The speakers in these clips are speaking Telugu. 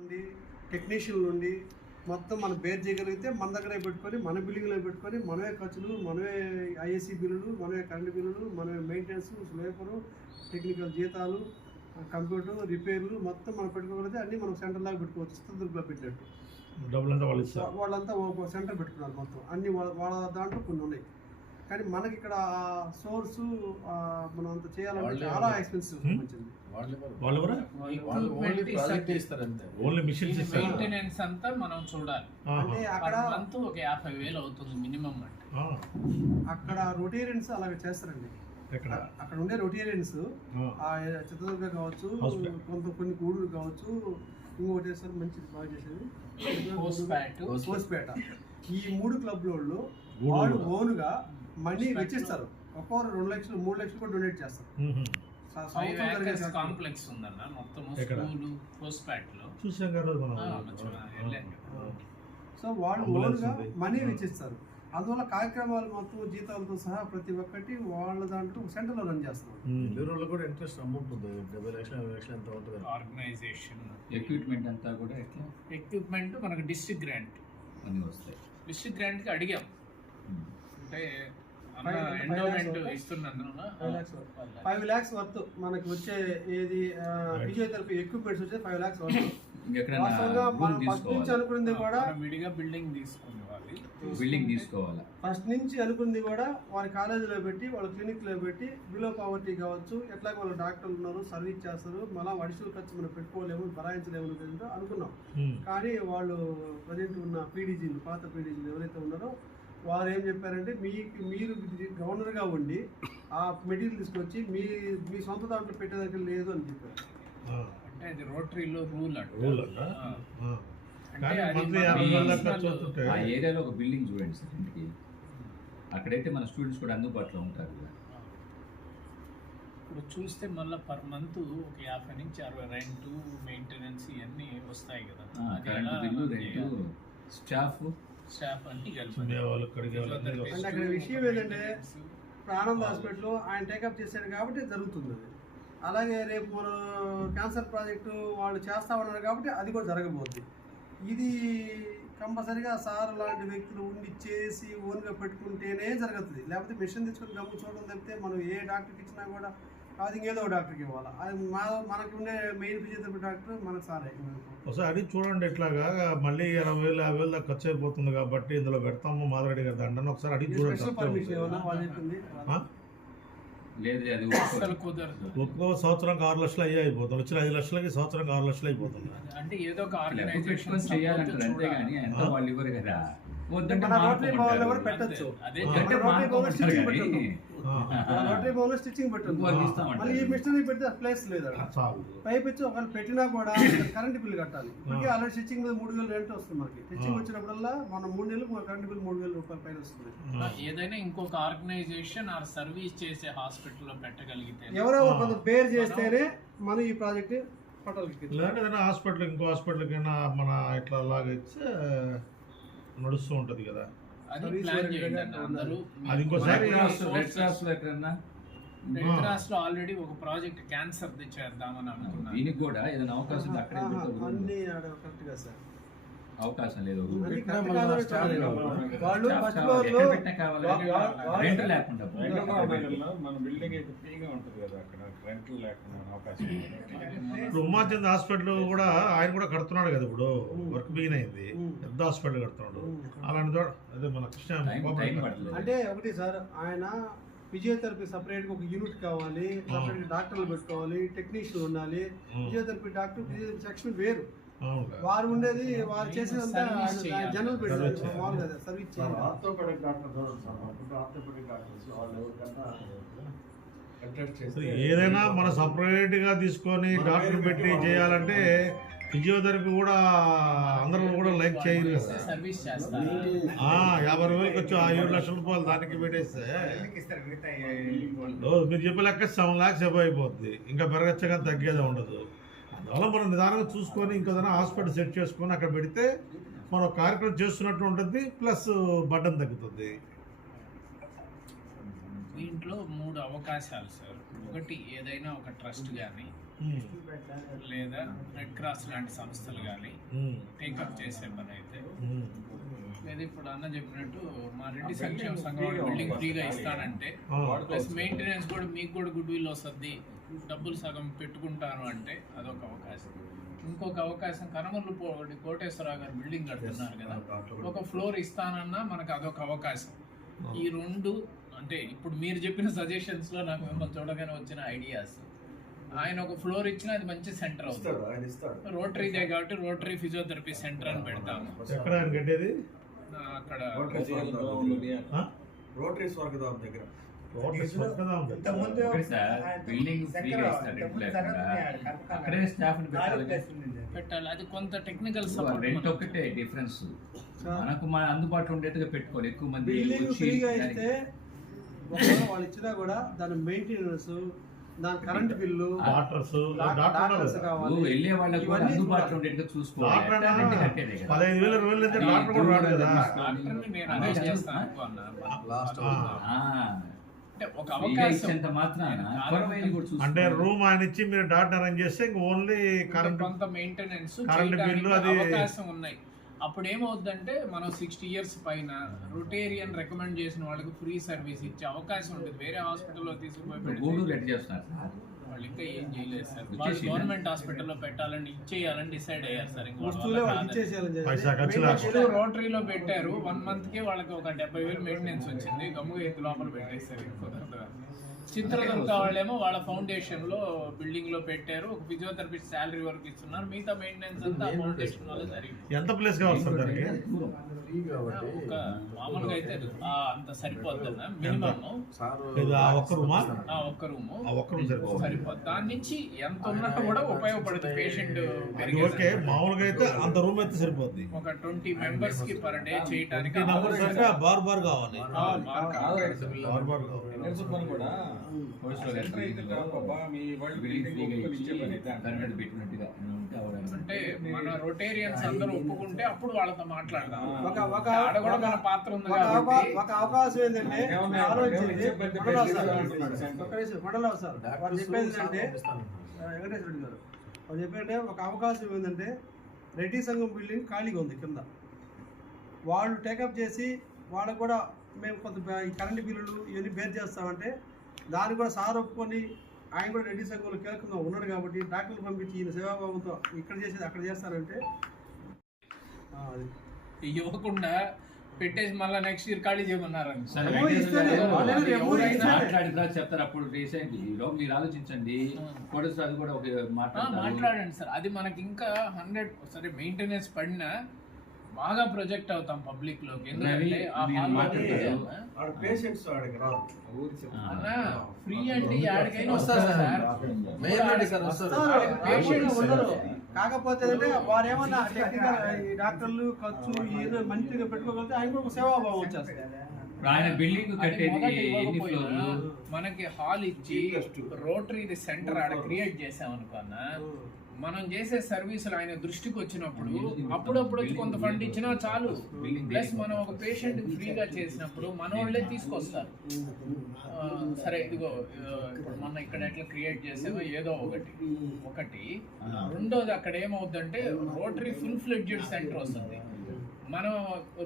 నుండి టెక్నీషియన్ నుండి మొత్తం మనం బేర్ చేయగలిగితే మన దగ్గరే పెట్టుకొని మన బిల్డింగ్లో పెట్టుకొని మనమే ఖర్చులు, మనమే ఐఏసీ బిల్లులు, మనమే కరెంట్ బిల్లులు, మనమే మెయింటెనెన్స్, స్లేపరు, టెక్నికల్ జీతాలు, కంప్యూటర్ రిపేర్లు మొత్తం మనం పెట్టుకోగలిగితే అన్నీ మనం సెంటర్ లాగా పెట్టుకోవచ్చు. చిత్రదుర్గలో పెట్టినట్టు డబ్బులంతా వాళ్ళంతా ఒక సెంటర్ పెట్టుకున్నారు. మొత్తం అన్ని వాళ్ళ దాంట్లో కొన్ని ఉన్నాయి. కానీ మనకి ఇక్కడ సోర్సు మనం అంత చేయాలంటే చాలా ఎక్స్పెన్సివ్ వచ్చింది. మెయింటెనెన్స్ అంతా మనం చూడాలి. అంటే అక్కడ ఒక 50,000 అవుతుంది మినిమం. అంటే అక్కడ రొటేరియన్స్ అలాగే చేస్తారండి. అక్కడ ఉండే రొటేరియన్స్ చిత్రదుర్గ కావచ్చు, కొన్ని గూడూరు కావచ్చు, ఇంకోటి వేస్తారు మంచిది బాగా చేసేది హోస్పేట. ఈ 3 క్లబ్లలో వాళ్ళు ఓన్గా మనీ వెచ్చిస్తారు. ఒక్కొక్కరు 2 లక్షలు 3 లక్షలు కూడా డొనేట్ చేస్తారు. కాంప్లెక్స్ ఉందన్న మొత్తం స్కూల్ హోస్పేట్ లో చూసాం కదా. సో వాళ్ళు ఓన్గా మనీ వెచ్చిస్తారు. అందువల్ల కార్యక్రమాలు మొత్తం జీతాలతో సహా ప్రతి ఒక్కటి వాళ్ళ దాంట్లో సెంటర్లో రన్ చేస్తున్నారు. కూడా ఇంట్రెస్ట్ అమౌంట్ ఉంది. 70 లక్షలు 50 లక్షలు ఎంత ఉంటుంది. ఆర్గనైజేషన్ ఎక్విప్మెంట్ అంతా కూడా ఎట్లా? ఎక్విప్మెంట్ మనకు డిస్ట్రిక్ట్ గ్రాంట్ అన్ని వస్తాయి. డిస్ట్రిక్ట్ గ్రాంట్ కి అడిగాం. అంటే ఎండోమెంట్ ఇస్తున్నందున 5 lakhs వర్త్ మనకి వచ్చే ఏది ఫిజియోథెరపీ ఎక్విప్మెంట్స్ వచ్చే 5 lakhs వర్త్. ఫస్ట్ నుంచి అనుకున్నది కూడా విడిగా బిల్డింగ్ తీసుకోవాలి. ఫస్ట్ నుంచి అనుకుంది కూడా వారి కాలేజీలో పెట్టి, వాళ్ళ క్లినిక్లో పెట్టి, బిలో పావర్టీ కావచ్చు, ఎట్లా వాళ్ళ డాక్టర్లు ఉన్నారు, సర్వీస్ చేస్తారు, మళ్ళీ అడిషనల్ ఖర్చు మనం పెట్టుకోలేము, భరాయించలేము అనుకున్నాం. కానీ వాళ్ళు ప్రజెంట్ ఉన్న పీడీజీలు, పాత పీడీజీలు ఎవరైతే ఉన్నారో వారు ఏం చెప్పారంటే, మీరు గవర్నర్గా ఉండి ఆ మెటీరియల్ తీసుకొచ్చి మీ సొంత దాంట్లో పెట్టేదానికి లేదు అని చెప్పారు. అంటే అది రోటరీలో రూల్ ఆ ఏరియాలో ఒక బిల్డింగ్ చూడండి సార్. ఇంటికి అక్కడైతే మన స్టూడెంట్స్ కూడా అందుబాటులో ఉంటారు కదా. ఇప్పుడు చూస్తే మళ్ళీ పర్ మంత్ ఒక 50 నుంచి 60 రెంట్, మెయింటెనెన్స్ ఇవన్నీ వస్తాయి కదా. కరెంట్ బిల్లు, రెంట్, స్టాఫ్ అంటే అక్కడ విషయం ఏంటంటే, ఇప్పుడు ఆనంద్ హాస్పిటల్ ఆయన టేకప్ చేశాడు కాబట్టి జరుగుతుంది అది. అలాగే రేపు మన క్యాన్సర్ ప్రాజెక్టు వాళ్ళు చేస్తా ఉన్నారు కాబట్టి అది కూడా జరగబోతుంది. ఇది కంపల్సరీగా సార్ లాంటి వ్యక్తులు ఉండి చేసి ఓన్గా పెట్టుకుంటేనే జరుగుతుంది. లేకపోతే మిషన్ తీసుకొని గమ్ము చూడడం తప్పితే మనం ఏ డాక్టర్కి ఇచ్చినా కూడా అది ఇంకేదో డాక్టర్కి ఇవ్వాలి. అది మనకి ఉండే మెయిన్ ఫిజియోథెరపీ డాక్టర్ మనకు సారే. ఒకసారి అది చూడండి. ఇట్లాగా మళ్ళీ 40,000 50,000 దాకా ఖర్చు అయిపోతుంది కాబట్టి ఇందులో పెడతాము మాధవరెడ్డి గారి దండను ఒకసారి అడిగి చూడండి. పర్మిషన్ ఏమన్నా వాళ్ళు చెప్పింది లేదు, అది ఒక్కో సంవత్సరానికి 6 లక్షలు అయిపోతుంది. వచ్చిన 5 లక్షలకి సంవత్సరానికి 6 లక్షలు అయిపోతుంది. అంటే ఏదో ఒక ఆర్గనైజేషన్ చేయాలంటారు అంతేగాని ఎంత వాళ్ళు ఇవ్వరు కదా. రోటరీ భవన్ లో కూడా పెట్టచ్చు. రోటరీ భవన్ లో స్టిచ్చింగ్ పెట్టచ్చు. మళ్ళీ ఈ మిషనరీ పెడితే ప్లేస్ లేదు. పైప్ ఇచ్చి ఒకవేళ పెట్టినా కూడా కరెంట్ బిల్ కట్టాలి. ఇప్పటికే ఆల్రెడీ స్టిచ్చింగ్ మీద 3,000 రెంట్ వస్తుంది మనకి. స్టిచ్చింగ్ వచ్చినప్పుడల్లా మనం 3 నెలలు కరెంట్ బిల్ 3,000 రూపాయల పైన వస్తుంది. ఏదైనా ఇంకొక ఆర్గనైజేషన్ ఆ సర్వీస్ చేసే హాస్పిటల్లో పెట్టగలిగితే, ఎవరో కొంత బేర్ చేస్తేనే మనం ఈ ప్రాజెక్ట్ పట్టాలి. ఏదైనా హాస్పిటల్ ఇంకో హాస్పిటల్కైనా మన ఇట్లా లాగా ఇస్తే నడుస్తూ ఉంటది కదా. అది ఇంకోసారి ఆల్రెడీ ఒక ప్రాజెక్ట్ క్యాన్సర్ చేద్దామని అనుకున్నాను. దీనికి కూడా ఏదైనా అవకాశం అక్కడే అవకాశం లేదు. ఇప్పుడు ఉమాచంద్ హాస్పిటల్ కూడా ఆయన కూడా కడుతున్నాడు కదా. ఇప్పుడు వర్క్ బిగిన్ అయింది, పెద్ద హాస్పిటల్ కడుతున్నాడు. అలాంటి అదే మన కృష్ణ అంటే ఒకటి సార్, ఆయన ఫిజియోథెరపీ సపరేట్గా ఒక యూనిట్ కావాలి, సపరేట్ డాక్టర్లు పెట్టుకోవాలి, టెక్నీషియన్ ఉండాలి. ఫిజియోథెరపీ డాక్టర్, ఫిజియోథెరపీ సెక్షన్ వేరు. వారు ఉండేది వారు చేసేదంతా జనరల్ పెట్టారు. మామూలుగా సర్వీస్ చేయాలి. ఏదైనా మన సపరేట్ గా తీసుకొని డాక్టర్ పెట్టి చేయాలంటే ఫిజియోథెరపీ కూడా అందరూ కూడా లైక్ చేయరు కదా. 50,000కి వచ్చి 7 లక్షల రూపాయలు దానికి పెట్టేస్తే మీరు చెప్పే లెక్క 7 lakhs అయిపోతుంది. ఇంకా పెరగచ్చగా తగ్గేదే ఉండదు. అందువల్ల మనం నిదానంగా చూసుకొని ఇంకేదైనా హాస్పిటల్ సెట్ చేసుకొని అక్కడ పెడితే మనం కార్యక్రమం చేస్తున్నట్టు ఉంటుంది, ప్లస్ బడ్డం తగ్గుతుంది. దీంట్లో 3 అవకాశాలు సార్. ఒకటి ఏదైనా ఒక ట్రస్ట్ కానీ లేదా రెడ్ క్రాస్ లాంటి సంస్థలు కానీ టేకప్ చేసే పని అయితే, లేదా ఇప్పుడు అన్న చెప్పినట్టు మా రెడ్డి సంక్షేమ సంఘం బిల్డింగ్ ఫ్రీగా ఇస్తానంటే ప్లస్ మెయింటెనెన్స్ కూడా మీకు కూడా గుడ్ విల్ వస్తుంది, డబ్బులు సగం పెట్టుకుంటాను అంటే అదొక అవకాశం. ఇంకొక అవకాశం కనమర్లు కోటేశ్వరరావు గారు బిల్డింగ్ కడుతున్నారు కదా, ఒక ఫ్లోర్ ఇస్తానన్నా మనకు అదొక అవకాశం. ఈ రెండు అంటే ఇప్పుడు మీరు చెప్పిన సజెషన్స్ లో నాకు మిమ్మల్ని చూడగానే వచ్చిన ఐడియాస్. ఆయన ఒక ఫ్లోర్ ఇచ్చినా అది మంచి సెంటర్ అవుతుంది. రోటరీదే కాబట్టి రోటరీ ఫిజియోథెరపీ సెంటర్ అని పెడతాము. ఎక్కడ ఆయన కట్టేది? అక్కడ రోటరీ స్వర్గధామ్ దగ్గర బిల్డింగ్ ఫ్రీగా ఇస్తారు, రెంట్ లేకుండా. అక్కడే స్టాఫ్ పెట్టాలి. అది కొంత టెక్నికల్ రెంట్ సపోర్ట్. ఒకటే డిఫరెన్స్. మనకు మన అందుబాటులో ఉండేట్టుగా పెట్టుకోవాలి. ఎక్కువ మంది బిల్డింగ్ వచ్చి ఫ్రీగా ఇస్తే ఒకవేళ వాళ్ళు ఇచ్చినా కూడా దాని మెయింటెనెన్స్, దాని కరెంట్ బిల్లు, డాక్టర్స్ డాక్టర్స్ కావాలి. వెళ్ళే వాళ్ళకి కూడా ఇవన్నీ అందుబాటులో ఉండేట్టుగా చూసుకోవాలి. డాక్టర్ రెంట్ కట్టేదే కదా. 15,000 20,000 అయితే డాక్టర్ కూడా రాడు కదా. డాక్టర్ని నేను అరెస్ట్ చేస్తాను అనుకున్నాను. లాస్ట్ అంటే ఒక ఫ్రీగా అవకాశం ఇచ్చేంత మాత్రాన కొరవైన కూడా చూసుకోవాలి. అంటే రూమ్ ఆయన ఇచ్చి మీరు డాక్టర్ అరేంజ్ చేస్తే ఇంక ఓన్లీ కరెంట్ కొంత మెయింటెనెన్స్ కరెంట్ బిల్లు అది అవకాశం ఉన్నాయి. అప్పుడు ఏమవుద్దంటే మనం 60 years పైన రొటేరియన్ రికమెండ్ చేసిన వాళ్ళకి ఫ్రీ సర్వీస్ ఇచ్చే అవకాశం ఉంటుంది. వేరే హాస్పిటల్లో తీసుకుపోయి పెడితే గూడూరు రెడీ చేస్తున్నారు. వాళ్ళు ఇంకా ఏం చేయలేదు సార్. వాళ్ళు గవర్నమెంట్ హాస్పిటల్లో పెట్టాలని ఇచ్చేయాలని డిసైడ్ అయ్యారు సార్. వస్తువులే వాళ్ళకి ఇచ్చేసేయాలని పైసా ఖర్చు ఇప్పుడు రోటరీలో పెట్టారు. 1 month కి వాళ్ళకి ఒక 70,000 మెయింటెనెన్స్ వచ్చింది. గమ్ముగా ఎత్తు లోపల పెట్టేశారు. చిత్రదుర్గ వాళ్ళేమో వాళ్ళ ఫౌండేషన్ లో బిల్డింగ్ లో పెట్టారు. ఒక ఫిజియోథెరపిస్ట్ శాలరీ వరకు ఇస్తున్నారు. మిగతా మెయింటెనెన్స్ అంతా ఫౌండేషన్ వల్ల జరిగింది. ఎంత ప్లేస్ కావాలి సార్ దానికి? ఒక మామూలుగా అయితే అంత సరిపోద్దన్న మినిమం ఇది ఆ ఒక్క రూమా? ఒక్క రూమ్ ఆ ఒక్క రూమ్ సరిపోతుంది. సరిపోద్ది. దాని నుంచి ఎంత ఉన్నా కూడా ఉపయోగపడుతుంది పేషెంట్ అది ఓకే, మామూలుగా అయితే అంత రూమ్ అయితే సరిపోద్ది. ఒక 20 members కి పర్ డే చేయడానికి నెంబర్ కంటే బార్ బార్ కావాలి. బాగా బార్ బార్ కావాలి. అంటే మన రొటేరియన్స్ అందరూ ఒప్పుకుంటే అప్పుడు వాళ్ళతో మాట్లాడదాం. ఒక ఆడ కూడా మన పాత్ర ఉంది ఒక కాబట్టి ఒక అవకాశం ఏంటంటే ఆలోచించింది మండలరావు సార్ వాళ్ళు చెప్పేది ఏంటంటే వెంకటేశ్వర రెడ్డి గారు వాళ్ళు చెప్పేది ఒక అవకాశం ఏంటంటే రెడ్డి సంఘం బిల్డింగ్ ఖాళీగా ఉంది కింద. వాళ్ళు టేకప్ చేసి వాళ్ళకు కూడా మేము కొంత ఈ కరెంటు బిల్లులు ఇవన్నీ బేర్ చేస్తామంటే దాన్ని కూడా సార్ ఒప్పుకొని ఆయన కూడా రెడ్డి సంఘంలో కీలకంగా ఉన్నాడు కాబట్టి డాక్టర్లు పంపించి ఈయన సేవాభావంతో ఇక్కడ చేసేది అక్కడ చేస్తారంటే అది ఇవ్వకుండా పెట్టేసి మళ్ళీ నెక్స్ట్ ఇయర్ ఖాళీ చేయమన్నారు. మాట్లాడినా చెప్తారు. అప్పుడు రీసెంట్ మీరు ఆలోచించండి. కోటేశ్వర అది కూడా ఒక మాట్లాడండి సార్. అది మనకి ఇంకా 100 సరే మెయింటెనెన్స్ పడినా బాగా ప్రొజెక్ట్ అవుతాం పబ్లిక్ లోకి. ఎందుకంటే ఫ్రీ అంటే ఆడికైనా వస్తారు సార్. కాకపోతే వారు ఏమన్నా ఈ డాక్టర్లు ఖర్చు ఏదో మంచిగా పెట్టుకోగలిగితే ఆయన కూడా సేవాభావం వచ్చేస్తుంది. ఆయన బిల్డింగ్ కట్టేది ఎన్ని ఫ్లోర్లు? మనకి హాల్ ఇచ్చి రోటరీ సెంటర్ ఆడ క్రియేట్ చేసాం అనుకున్నా, మనం చేసే సర్వీసులు ఆయన దృష్టికి వచ్చినప్పుడు అప్పుడప్పుడు వచ్చి కొంత ఫండ్ ఇచ్చినా చాలు. ప్లస్ మనం ఒక పేషెంట్ ఫ్రీగా చేసినప్పుడు మన వాళ్ళే తీసుకొస్తారు. సరే ఇదిగో ఇప్పుడు మనం ఇక్కడ ఎట్లా క్రియేట్ చేసామో ఏదో ఒకటి రెండోది అక్కడ ఏమవుతుందంటే రోటరీ ఫుల్ ఫ్లెడ్జెడ్ సెంటర్ వస్తుంది. మనం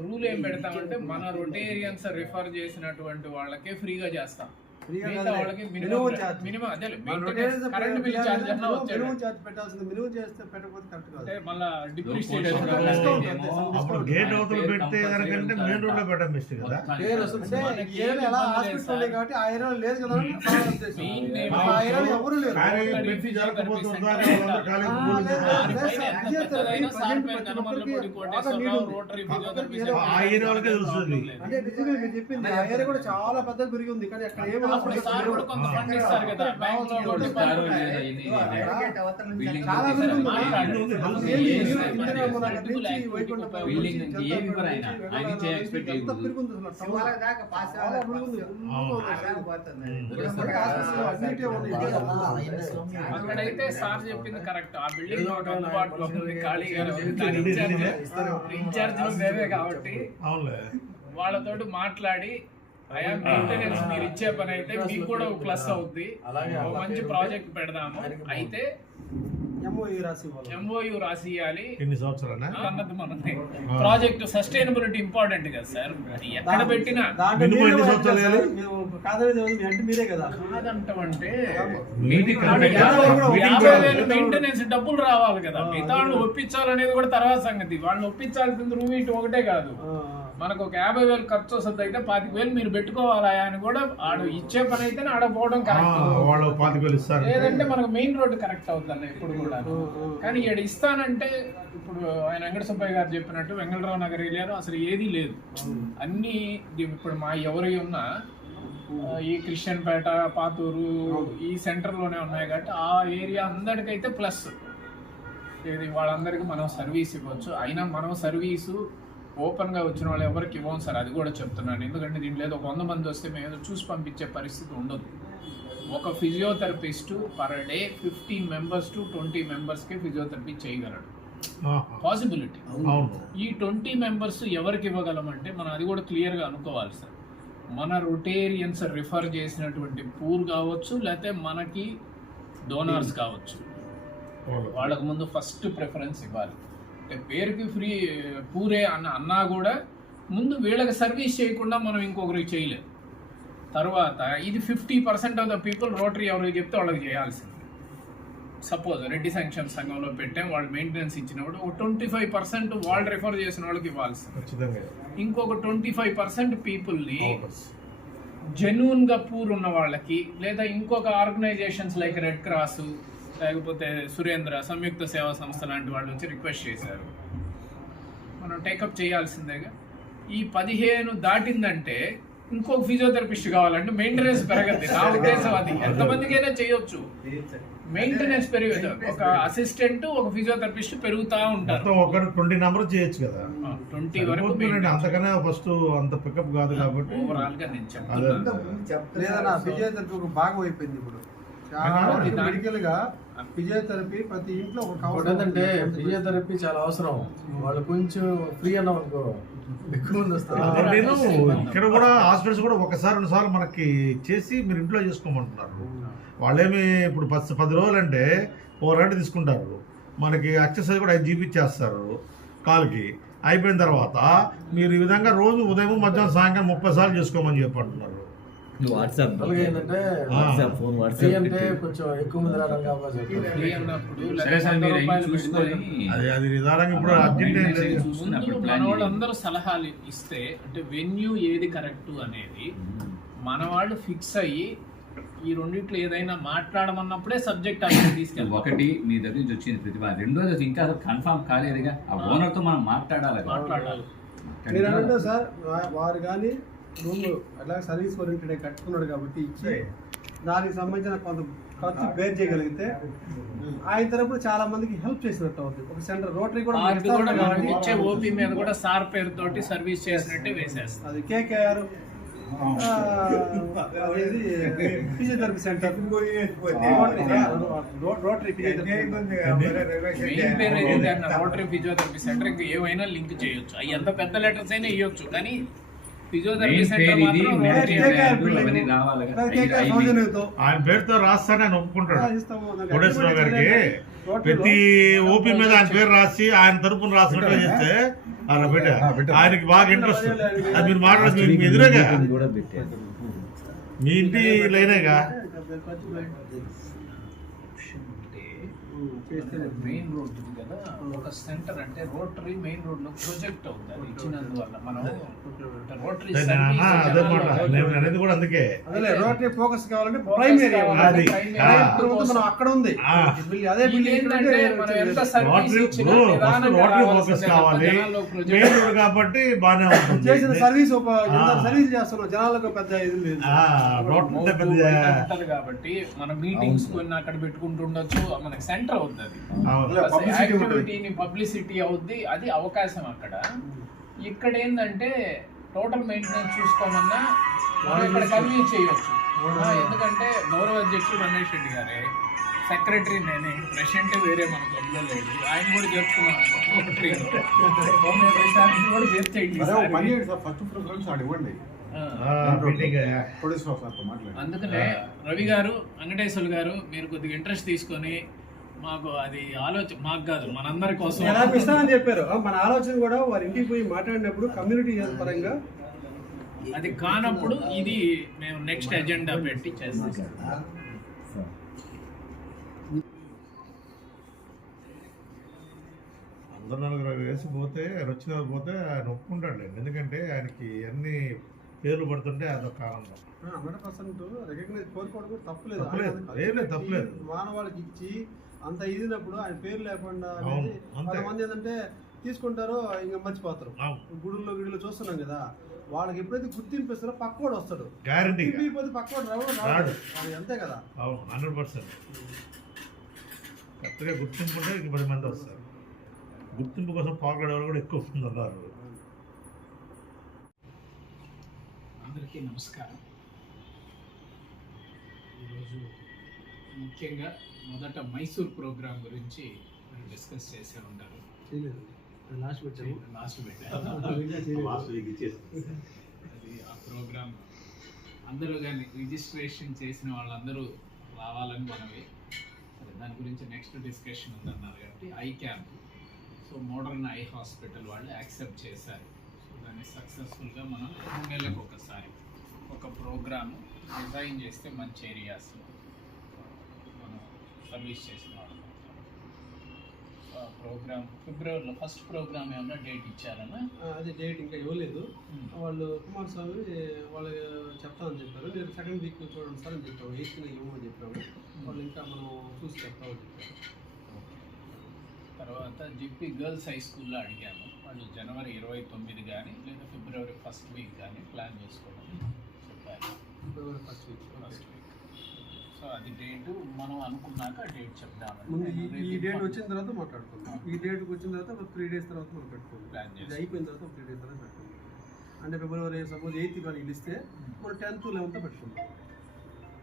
రూల్ ఏం పెడతామంటే మన రొటేరియన్స్ రిఫర్ చేసినటువంటి వాళ్ళకే ఫ్రీగా చేస్తాం. వాళ్ళకి మినిమం అదే కరెంట్ బిల్ చార్జ్ అన్నా వచ్చేది. మినిమం చేస్తే పెట్టకపోతే కరెక్ట్ కాదు. మళ్ళీ అప్పుడు గేట్ అవతల పెడితే దానికంటే మెయిన్ రోడ్ లో పెట్టడం బెస్ట్ కదా. ఎలా హాస్పిటల్ ఉంది కాబట్టి ఆ ఏరియా లేదు కదా, ఆ ఏరియా ఎవరు లేరు. ఆ ఏరియా వాళ్ళకే తెలుస్తుంది. అంటే నిజంగా మీరు చెప్పింది ఆ ఏరియా కూడా చాలా పెద్దగా పెరిగి ఉంది కానీ అక్కడ ఏమి అక్కడైతే సార్ చెప్పింది కరెక్ట్. ఆ బిల్డింగ్ అందుబాటులో ఉంది, ఖాళీగా ఇన్ఛార్జ్ మేమే కాబట్టి వాళ్ళతోటి మాట్లాడి అయా మెయింటెనెన్స్ మీరు ఇచ్చే పని అయితే మీకు కూడా ప్లస్ అవుద్ది. అలాగే ఒక మంచి ప్రాజెక్ట్ పెడదాము. అయితే MOU రాసి ఇవ్వాలి ఎన్ని సంవత్సరాలు అన్నది మనది. ప్రాజెక్ట్ సస్టైనబిలిటీ ఇంపార్టెంట్ కదా సార్. ఎక్కడ పెట్టినా మినిమం ఎన్ని సంవత్సరాలు వేయాలి? మీరే కదా కాదంటామంటే మీటింగ్ 50,000 మెయింటెనెన్స్ డబ్బులు రావాలి కదా. మిగతా వాళ్ళు ఒప్పించాలనేది కూడా తర్వాత సంగతి. వాళ్ళని ఒప్పించాల్సింది రూమ్ ఇటు ఒకటే కాదు. మనకు ఒక 50,000 ఖర్చు వస్తుంది అయితే 25,000 మీరు పెట్టుకోవాలా అని కూడా ఆడు ఇచ్చే పని అయితే ఆడపోవడం కరెక్ట్. వాళ్ళు 25,000 ఇస్తారు. లేదంటే మనకు మెయిన్ రోడ్డు కరెక్ట్ అవుతుంది ఇప్పుడు కూడా. కానీ ఇక్కడ ఇస్తానంటే ఇప్పుడు ఆయన వెంకట సుబ్బయ్య గారు చెప్పినట్టు వెంగళరావు నగర్ ఏరియాలో అసలు ఏదీ లేదు. అన్ని ఇప్పుడు మా ఎవరి ఉన్నా ఈ క్రిస్టియన్పేట, పాతూరు ఈ సెంటర్లోనే ఉన్నాయి కాబట్టి ఆ ఏరియా అందరికైతే ప్లస్. ఇది వాళ్ళందరికీ మనం సర్వీస్ ఇవ్వచ్చు. అయినా మనం సర్వీసు ఓపెన్గా వచ్చిన వాళ్ళు ఎవరికి ఇవ్వం సార్, అది కూడా చెప్తున్నాను. ఎందుకంటే దీంట్లో ఏదో 100 మంది వస్తే మేము ఏదో చూసి పంపించే పరిస్థితి ఉండదు. ఒక physiotherapist per day 15 members to 20 members-కి ఫిజియోథెరపీ చేయగలడు. పాసిబిలిటీ. ఈ 20 members ఎవరికి ఇవ్వగలమంటే మనం అది కూడా క్లియర్గా అనుకోవాలి సార్. మన రొటేరియన్స్ రిఫర్ చేసినటువంటి పూర్ కావచ్చు, లేకపోతే మనకి డోనార్స్ కావచ్చు, వాళ్ళకు ముందు ఫస్ట్ ప్రిఫరెన్స్ ఇవ్వాలి. పేరుకి ఫ్రీ పూరే అన్నా కూడా ముందు వీళ్ళకి సర్వీస్ చేయకుండా మనం ఇంకొకరికి చేయలేం. తర్వాత ఇది 50% ఆఫ్ ద పీపుల్ రోటరీ ఎవరికి చెప్తే వాళ్ళకి చేయాల్సింది. సపోజ్ రెడ్డి సంక్షేమ సంఘంలో పెట్టాం, వాళ్ళు మెయింటెనెన్స్ ఇచ్చినప్పుడు ఒక 25% వాళ్ళు రిఫర్ చేసిన వాళ్ళకి ఇవ్వాల్సింది. ఇంకొక 25% పీపుల్ని జెన్యూన్గా పూర్ ఉన్న వాళ్ళకి, లేదా ఇంకొక ఆర్గనైజేషన్స్ లైక్ రెడ్ క్రాస్, లేకపోతే సురేంద్ర, సంయుక్త సేవా సంస్థ లాంటి వాళ్ళు వచ్చి రిక్వెస్ట్ చేశారు, మనం టేకప్ చేయాల్సిందేగా. ఈ 15 దాటిందంటే ఇంకొక ఫిజియోథెరపిస్ట్ కావాలంటే మెయింటెనెన్స్ పెరగద్ది. నా ఉద్దేశం అది. ఎంతమందికైనా చేయొచ్చు. మెయింటెనెన్స్ పెరిగదు. ఒక అసిస్టెంట్, ఒక ఫిజియోథెరపిస్ట్ పెరుగుతూ ఉంటారు. ఒక 20 నెంబర్ చేయొచ్చు కదా. 20 వరకు అంతకన్నా ఫస్ట్ అంత పికప్ కాదు కాబట్టి ఓవరాల్ గా నేను చెప్తాను. ఫిజియోథెరపీ ఒక భాగం అయిపోయింది ఇప్పుడు. మెడికల్ గా ఫిజియోథెరపీ ప్రతి ఇంట్లో ఏంటంటే ఫిజియోథెరపీ చాలా అవసరం. వాళ్ళు కొంచెం ఫ్రీ అన్నాం అనుకో ఎక్కువ మంది వస్తారు. నేను ఇక్కడ కూడా హాస్పిటల్స్ కూడా ఒకసారి 2 సార్లు మనకి చేసి మీరు ఇంట్లో చేసుకోమంటున్నారు. వాళ్ళేమి ఇప్పుడు 10 రోజులు అంటే 4 గంటలు తీసుకుంటారు. మనకి ఎక్సర్సైజ్ కూడా 5 GB చేస్తారు కాల్కి. అయిపోయిన తర్వాత మీరు ఈ విధంగా రోజు ఉదయం, మధ్యాహ్నం, సాయంకాలం 30 సార్లు చేసుకోమని చెప్పంటున్నారు. ఏంటంటే అంటే కొంచెం ఎక్కువ మంది రావడం కాబట్టి అది నిదానంగా ఇప్పుడు మనవాళ్ళందరూ సలహాలు ఇస్తే అంటే వెన్యూ ఏది కరెక్ట్ అనేది మన వాళ్ళు ఫిక్స్ అయ్యి ఈ రెండిట్లో ఏదైనా మాట్లాడమన్నప్పుడే సబ్జెక్ట్ అక్కడ తీసుకెళ్ళి. ఒకటి మీ దగ్గర నుంచి వచ్చింది ప్రతిభ, రెండోది ఇంకా కన్ఫర్మ్ కాలేదుగా, ఆ ఓనర్తో మనం మాట్లాడాలి. మీరు అన్నట్టు సార్ వారు కానీ రూమ్ అట్లా సర్వీస్ ఓరియంటెడ్ కట్టుకున్నాడు కాబట్టి ఇచ్చి దానికి సంబంధించిన కొంత ఖర్చు బేర్ చేయగలిగితే ఆయన తరపున చాలా మందికి హెల్ప్ చేసినట్టు అవుతుంది. ఒక సెంటర్ రోటరీ కూడా ఇచ్చే ఓపీ మీద కూడా సార్ పేరుతోటి సర్వీస్ చేసినట్టే వేసేస్తారు. అది KKR physiotherapy centre, rotary physiotherapy centre. ఇంకా ఏమైనా లింక్ చేయొచ్చు. అవి ఎంత పెద్ద లెటర్స్ అయినా ఇవ్వచ్చు, కానీ ఫిజియోథెరపీ సెంటర్ ఆయన పేరుతో రాస్తానే ఆయన ఒప్పుకుంటాడు. కోటేశ్వరరావు గారికి ప్రతి ఓపీ మీద ఆయన పేరు రాసి ఆయన తరపున రాసినట్టు చేస్తే అలా పెట్టా ఆయనకి బాగా ఇంట్రెస్ట్. అది మీరు మాట్లాడచ్చు, మీకు ఎదురేగా మీ ఇంటి లైనేగా. మెయిన్ రోడ్ కదా, ఒక సెంటర్ అంటే రోటరీ మెయిన్ రోడ్ లో ప్రొజెక్ట్ అవుతుంది. ఇచ్చినందువల్ల మనం రోటరీ అనేది కూడా అందుకే రోటరీ ఫోకస్ కావాలంటే ప్రైమరీ మనం అక్కడ ఉంది. అదే ఫోకస్ కావాలి మెయిన్ రోడ్ కాబట్టి బాగానే ఉంటుంది. చేసిన సర్వీస్ సర్వీస్ చేస్తున్నాం, జనాలకు పెద్ద ఇది లేదు కాబట్టి మన మీటింగ్స్ కొన్ని అక్కడ పెట్టుకుంటుండొచ్చు. మనకి సెంటర్ అవుతుంది, యాక్టివిటీని పబ్లిసిటీ అవుద్ది, అది అవకాశం అక్కడ. ఇక్కడ ఏంటంటే టోటల్ మెయింటెనెన్స్ చూసుకోమన్నా మనం ఇక్కడ కన్వీ చేయొచ్చు. ఎందుకంటే గౌరవ అధ్యక్షుడు రమేష్ రెడ్డి గారే, సెక్రటరీ నేనే, ప్రెసిడెంట్ వేరే మన క్లబ్లో లేదు, ఆయన కూడా చెప్తున్నాను కూడా చేర్చేయండి. మీటింగ్ అందుకనే రవి గారు, వెంకటేశ్వర్లు గారు, మీరు కొద్దిగా ఇంట్రెస్ట్ తీసుకొని మాకు అది మాకు కాదు మనందరి కోసం ఎలా ఇస్తామని చెప్పారు. మన ఆలోచన కూడా వారి ఇంటికి పోయి మాట్లాడినప్పుడు కమ్యూనిటీ హెల్త్ పరంగా అది కానప్పుడు ఇది మేము నెక్స్ట్ ఎజెండా పెట్టి చేస్తాం. అందరు నలుగురు వేసి పోతే వచ్చిన పోతే ఆయన ఒప్పుకుంటాడు. ఎందుకంటే ఆయనకి అన్ని పేర్లు పడుతుంటే అదొక ఆనందం. 100% రికగ్నైజ్ కోరుకోవడం కూడా తప్పులేదు. తప్పులేదు. మానవాళికి ఇచ్చి అంత ఇదినప్పుడు ఆయన పేరు లేకుండా అవును, అంతే. కొంతమంది ఏంటంటే తీసుకుంటారో ఇంకా మర్చిపోతారు. గుడుల్లో చూస్తున్నాం కదా, వాళ్ళకి ఎప్పుడైతే గుర్తింపు ఇస్తారో పక్కోడు వస్తాడు. గ్యారంటీ పోతే పక్కోడు రాడు. అది అంతే కదా. అవును, 100%. కరెక్ట్గా గుర్తింపు ఉంటే ఇంక 10 మంది వస్తారు. గుర్తింపు కోసం పాల్గొనే వాళ్ళు కూడా ఎక్కువ ఉన్నారు. అందరికీ నమస్కారం. ఈరోజు ముఖ్యంగా మొదట మైసూర్ ప్రోగ్రాం గురించి డిస్కస్ చేసే ఉంటారు. లాస్ట్ పెట్టాము. అది ఆ ప్రోగ్రామ్ అందరూ కానీ రిజిస్ట్రేషన్ చేసిన వాళ్ళందరూ రావాలని మనవి. దాని గురించి నెక్స్ట్ డిస్కషన్ ఉందన్నారు కాబట్టి I camp, so modern eye hospital వాళ్ళు యాక్సెప్ట్ చేశారు. సో దాన్ని సక్సెస్ఫుల్గా మనం 3 నెలలకు ఒకసారి ఒక ప్రోగ్రామ్ డిజైన్ చేస్తే మంచి ఏరియాస్లో మనం సర్వీస్ చేసిన వాళ్ళు. ప్రోగ్రామ్ ఫిబ్రవరిలో ఫస్ట్ ప్రోగ్రామ్ ఏమన్నా డేట్ ఇచ్చారన్నా? అది డేట్ ఇంకా ఇవ్వలేదు. వాళ్ళు కుమారస్వామి వాళ్ళు చెప్తామని చెప్పారు. నేను సెకండ్ వీక్ చూడండి సార్ అని చెప్పాము. 8th ఇవ్వమని చెప్పాము. వాళ్ళు ఇంకా మనం చూసి చెప్తామని చెప్పారు. తర్వాత జిపి గర్ల్స్ హై స్కూల్లో అడిగాము. వాళ్ళు జనవరి 29 కానీ లేదా ఫిబ్రవరి 1st వీక్ కానీ ప్లాన్ చేసుకోవడం చెప్పారు. ఫిబ్రవరి 1st వీక్. సో అది డేటు మనం అనుకున్నాక డేట్ చెప్దామని ముందు ఈ డేట్ వచ్చిన తర్వాత మాట్లాడుకుందాం. ఈ డేట్కి వచ్చిన తర్వాత ఒక 3 days తర్వాత మనం పెట్టుకుందాం. ప్లాన్ చేసి ఇది అయిపోయిన తర్వాత ఒక 3 days తర్వాత పెట్టుకుందాం. అంటే ఫిబ్రవరి సపోజ్ 8th కానీ వీళ్ళు ఇస్తే మనం 10th 11th పెట్టుకుందాం.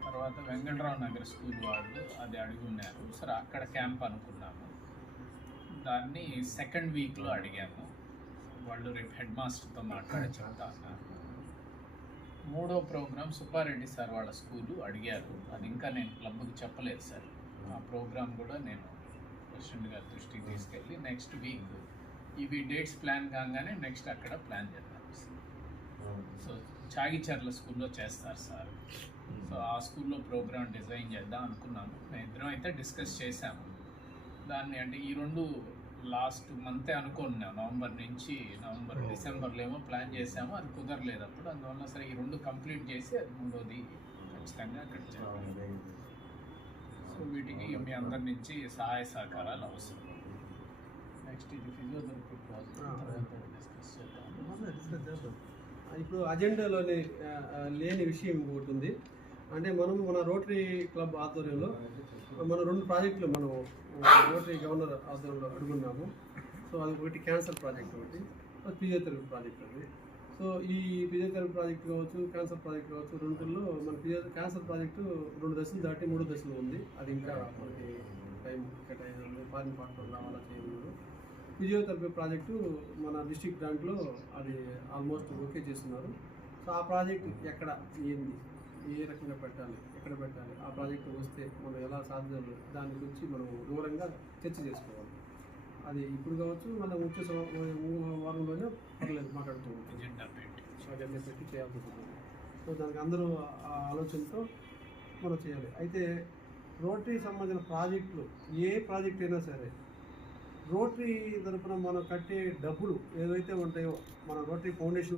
తర్వాత వెంకటరావు నగర్ స్కూల్ వాళ్ళు అది అడుగున్నారు. సరే అక్కడ క్యాంప్ అనుకున్నాము. దాన్ని సెకండ్ వీక్లో అడిగాము. వాళ్ళు రేపు హెడ్ మాస్టర్తో మాట్లాడి చెప్తా అన్నారు. 3వ ప్రోగ్రామ్ సుబ్బారెడ్డి సార్ వాళ్ళ స్కూలు అడిగారు. అది ఇంకా నేను క్లబ్కి చెప్పలేదు సార్. ఆ ప్రోగ్రామ్ కూడా నేను ప్రెసిడెంట్ గారి దృష్టికి తీసుకెళ్ళి నెక్స్ట్ వీక్ ఇవి డేట్స్ ప్లాన్ కాగానే నెక్స్ట్ అక్కడ ప్లాన్ చేద్దాం. సో చాగిచర్ల స్కూల్లో చేస్తారు సార్. సో ఆ స్కూల్లో ప్రోగ్రామ్ డిజైన్ చేద్దాం అనుకున్నాము. మేము ఇద్దరం అయితే డిస్కస్ చేశాము దాన్ని. అంటే ఈ 2 లాస్ట్ మంతే అనుకున్నాం. నవంబర్ డిసెంబర్లో ఏమో ప్లాన్ చేసాము. అది కుదరలేదు అప్పుడు. అందువల్ల సరే ఈ 2 కంప్లీట్ చేసి అది 3వది ఖచ్చితంగా అక్కడ చేయాలి. సో వీటికి మీ అందరి నుంచి సహాయ సహకారాలు అవసరం. నెక్స్ట్ ఇది ఫిజియోథెరపీ ప్రాజెక్ట్ డిస్కస్ చేద్దాం. ఇప్పుడు అజెండాలోని లేని విషయం ఒకటి ఉంది. అంటే మనం మన రోటరీ క్లబ్ ఆధ్వర్యంలో మనం 2 ప్రాజెక్టులు మనం రోటరీ గవర్నర్ ఆధ్వర్యంలో అడుగున్నాము. సో అది ఒకటి క్యాన్సర్ ప్రాజెక్ట్, ఒకటి ఫిజియోథెరపీ ప్రాజెక్ట్ అది. సో ఈ ఫిజియోథెరపీ ప్రాజెక్ట్ కావచ్చు, క్యాన్సర్ ప్రాజెక్ట్ కావచ్చు, 2లో మన క్యాన్సర్ ప్రాజెక్టు 2 దశలు దాటి 3వ దశలో ఉంది. అది ఇంకా మనకి టైం కేటాయించాలి. ఫారిన్ పార్ట్నర్ రావాలా చేయలేదు. ఫిజియోథెరపీ ప్రాజెక్టు మన డిస్ట్రిక్ట్ దాంట్లో అది ఆల్మోస్ట్ ఓకే చేస్తున్నారు. సో ఆ ప్రాజెక్టు ఎక్కడ ఏంది, ఏ రకంగా పెట్టాలి, ఎక్కడ పెట్టాలి, ఆ ప్రాజెక్టు వస్తే మనం ఎలా సాధ్యాలు దాని గురించి మనం దూరంగా చర్చ చేసుకోవాలి. అది ఇప్పుడు కావచ్చు, మళ్ళీ వచ్చే వారంలోనే పర్లేదు మాట్లాడుతూ ఉంటాం. అజెండా పెట్టి చేయాల్సి ఉంటుంది. సో దానికి అందరూ ఆ ఆలోచనతో మనం చేయాలి. అయితే రోటరీ సంబంధించిన ప్రాజెక్టులు ఏ ప్రాజెక్ట్ అయినా సరే రోటరీ తరఫున మనం కట్టే డబ్బులు ఏవైతే ఉంటాయో మన రోటరీ ఫౌండేషన్